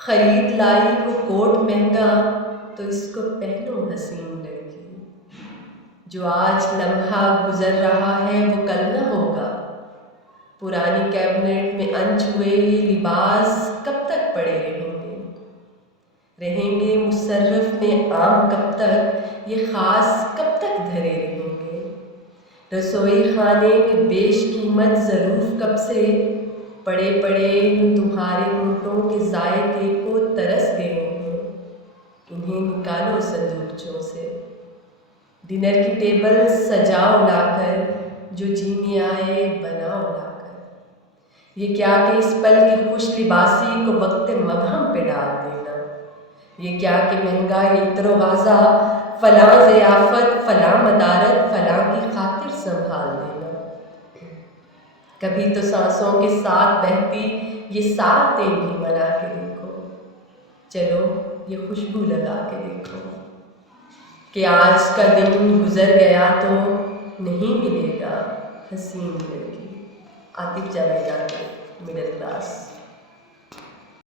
خرید لائی وہ کوٹ مہنگا تو اس کو پہنو حسین لڑکی، جو آج لمحہ گزر رہا ہے وہ کل نہ ہوگا، پرانی کیبنٹ میں انچ ہوئے یہ لباس کب تک پڑے رہیں گے مصرف میں عام کب تک، یہ خاص کب تک دھرے رہیں گے، رسوئی خانے میں بیش قیمت ظروف کب سے پڑے پڑے تمہارے ہونٹوں کے ذائقے کو ترس گئے ہیں، انہیں نکالو صندوقچوں سے، ڈنر کی ٹیبل سجاؤ لا کر، جو جی میں آئے بناؤ لا کر، یہ کیا کہ اس پل کی خوش لباسی کو وقت مبہم پہ ڈال دینا، یہ کیا کہ مہنگا عطر و غازہ فلاں ضیافت فلاں مدارت فلاں کی خاطر سنبھال دینا، کبھی تو سانسوں کے ساتھ بہتی یہ ساتیں بھی بنا کے دیکھو، چلو یہ خوشبو لگا کے دیکھو، کہ آج کا دن گزر گیا تو نہیں ملے گا حسین لڑکی۔ Atif Javed, middle class.